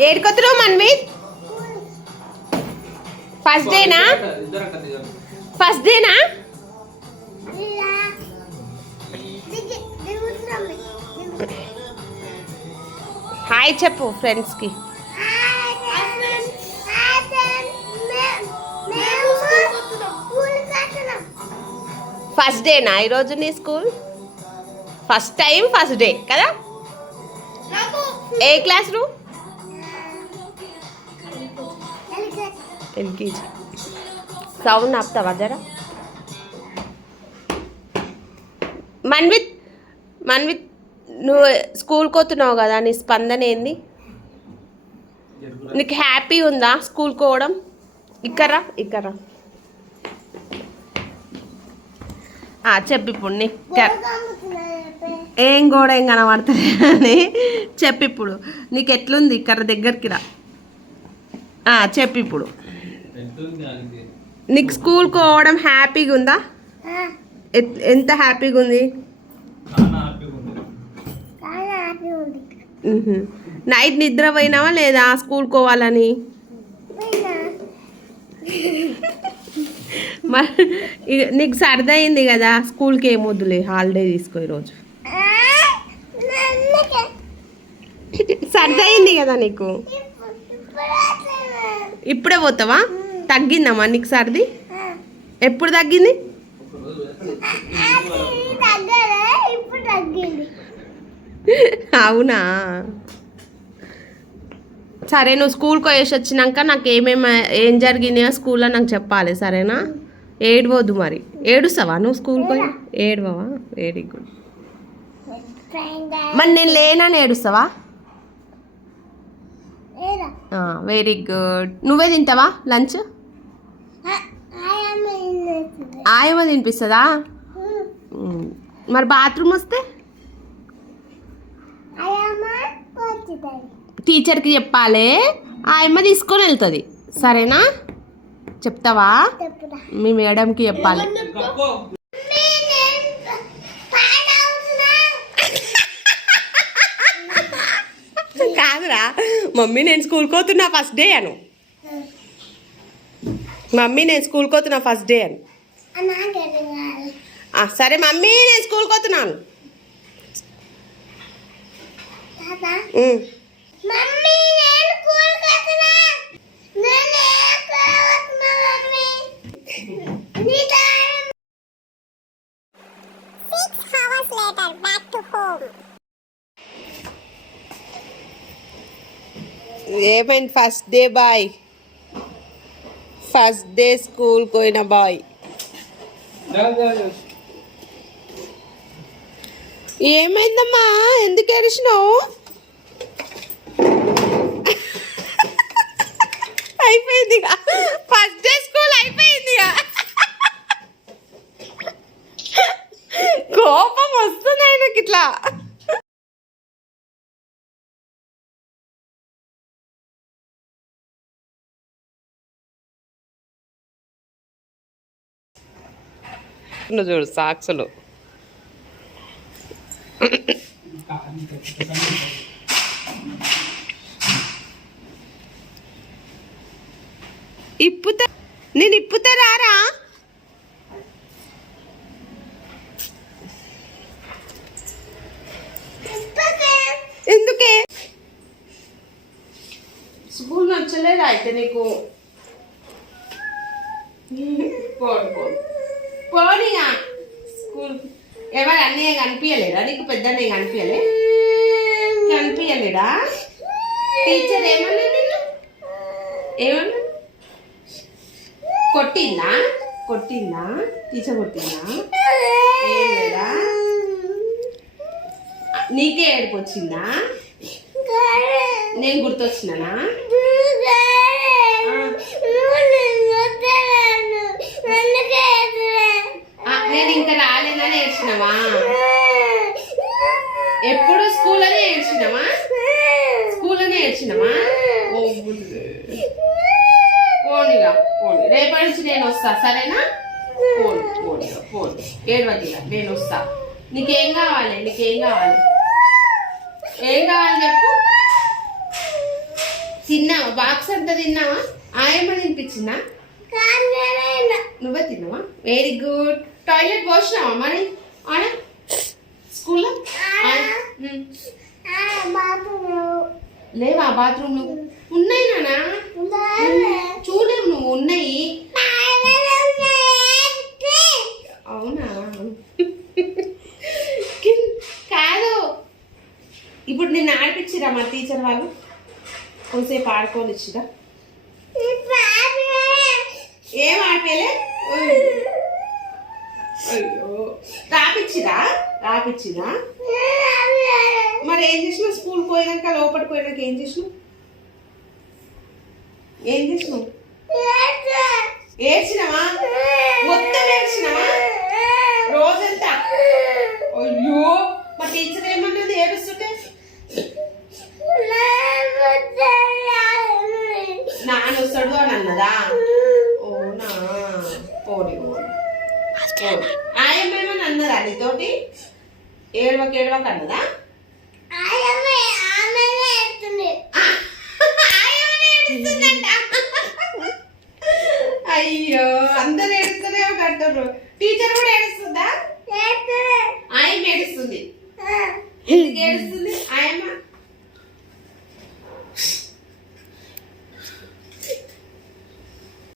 ఏడుకొత్తున్నావు Manvith first డేనా first డేనా hi చెప్పు ఫ్రెండ్స్కి ఫస్ట్ డేనా ఈరోజు నీ school first time first day కదా? ఏ క్లాస్ రూ ఎల్కేజీ. సౌండ్ ఆపుతావా జరా? మన్విత్ మన్విత్ నువ్వు స్కూల్కి పోతున్నావు కదా నీ స్పందన ఏంది? నీకు హ్యాపీ ఉందా స్కూల్కి పోవడం ఇక్కరా ఇక్కరా. ఆ, చెప్పు ఇప్పుడు నీ ఏం కూడా ఏం కనబడుతుంది అని చెప్పిప్పుడు నీకు ఎట్లుంది? ఇక్కడ దగ్గరికి రా. చెప్పిప్పుడు నీకు స్కూల్కి పోవడం హ్యాపీగా ఉందా? ఎంత హ్యాపీగా ఉంది. నైట్ నిద్ర పోయినావా లేదా స్కూల్కి పోవాలని? మరి నీకు సరదా అయింది కదా స్కూల్కి ఏమొద్దులే హాలిడే తీసుకో ఈరోజు. సరదా అయింది కదా నీకు. ఇప్పుడే పోతావా? తగ్గిందమ్మా నీకు సర్ది? ఎప్పుడు తగ్గింది? తగ్గింది అవునా? సరే నువ్వు స్కూల్కి వేసి వచ్చినాక నాకు ఏమేమి ఏం జరిగినాయో స్కూల్లో నాకు చెప్పాలి సరేనా? ఏడవద్దు మరి. ఏడుస్తావా నువ్వు స్కూల్కి పోయి? ఏడవవా? Very good. మరి నేను లేనని ఏడుస్తావా? Very good. నువ్వే తింటావా లంచ్? ఆయమ్మ తినిపిస్తుందా? మరి బాత్రూమ్ వస్తే? టీచర్కి చెప్పాలి. ఆయమ్మ తీసుకొని వెళ్తుంది. సరేనా? చెప్తావా? మీ మేడంకి చెప్పాలి. కాదురా మమ్మీ నేను స్కూల్కి పోతున్నా ఫస్ట్ డే అను. మమ్మీ నేను స్కూల్కి పోతున్నా ఫస్ట్ డే అను. ఆ, సరే మమ్మీ నేను స్కూల్కి పోతున్నాను. ఉమ్. మమ్మీ నేను స్కూల్ కట్టనా నేను ఏకవత్నా మమ్మీ? నీ time 6 hours later back to home. ఏమైంది first day boy first day స్కూల్కి పోయిన బాయ్ ఏమైందమ్మా? ఎందుకు ఏడిచినావు? అయిపోయింది ఫస్ట్ డే స్కూల్ అయిపోయింది కోపం వస్తుంది ఆయనకి ఇట్లా నువ్వు చూడు సాక్షులు ఇప్పుతా నేను ఇప్పుతా రారా ఎందుకే? స్కూల్ నచ్చలేదా అయితే నీకు? పోడు పోడు. పోనీగా స్కూల్. ఎవరు అన్నయ్య కనిపించలేదా నీకు పెద్ద అన్నయ్య కనిపించలే కనిపించలేదా టీచర్ ఏమన్నా నిన్ను ఏమన్నా? కొట్టిందా? కొట్టిందా? టీచర్ కొట్టిందా? ఏం లేదా? నీకే ఏడుపు వచ్చిందా? నేను గుర్తొచ్చినానా? ఏడ్చినావా ఎప్పుడు స్కూల్లోనే ఏడ్చినావా? స్కూల్లోనే ఏడ్చినావా? పోనీగా పోనీ. రేపటి నుంచి నేను వస్తా సరేనా? పోనీ పోనీగా పోనీ. ఏడవదిగా నేను వస్తా. నీకేం కావాలి నీకేం కావాలి? ఏం కావాలి చెప్పు? తిన్నావా? బాక్స్ అంతా తిన్నావా? ఆయమ్మ తినిపించిందా? నువ్వే తిన్నావా? వెరీ గుడ్ టాయిలెట్ పోసినావా మరి? ఆడ? స్కూల్లో? లేవా బాత్రూమ్లు ఉన్నాయి నానా. చూడలేవు నువ్వు ఉన్నాయి. అవునా? కాదు. ఇప్పుడు నిన్ను ఆడిపించిరా మా టీచర్ వాళ్ళు? కొంతసేపు ఆడుకొని ఇచ్చిరా ఏం ఆడిపోయలే అయ్యో. రాపిచ్చిరా? రాపిచ్చిరా మరి ఏం చేసినావు? స్కూల్ పోయినాక లోపలికి పోయినాక ఏం చేసినావు? ఏం చేసినావు? ఏడ్చినావా? మొత్తం ఏడ్చినావా? రోజంతా? అయ్యో. మా టీచర్ ఏమన్నది? ఏడుస్తుంది నాన్న వస్తాడు అని అన్నదా ఓనా పోనీ పోనీ ఆయమ్మేమని అన్నదా నీతోటి? ఏడవక ఏడవక అన్నదా. అయ్యో అందరు ఏడుస్తూనే కట్టరు టీచర్ కూడా ఏడుస్తుందా? ఆయన ఏడుస్తుంది. ఏడుస్తుంది?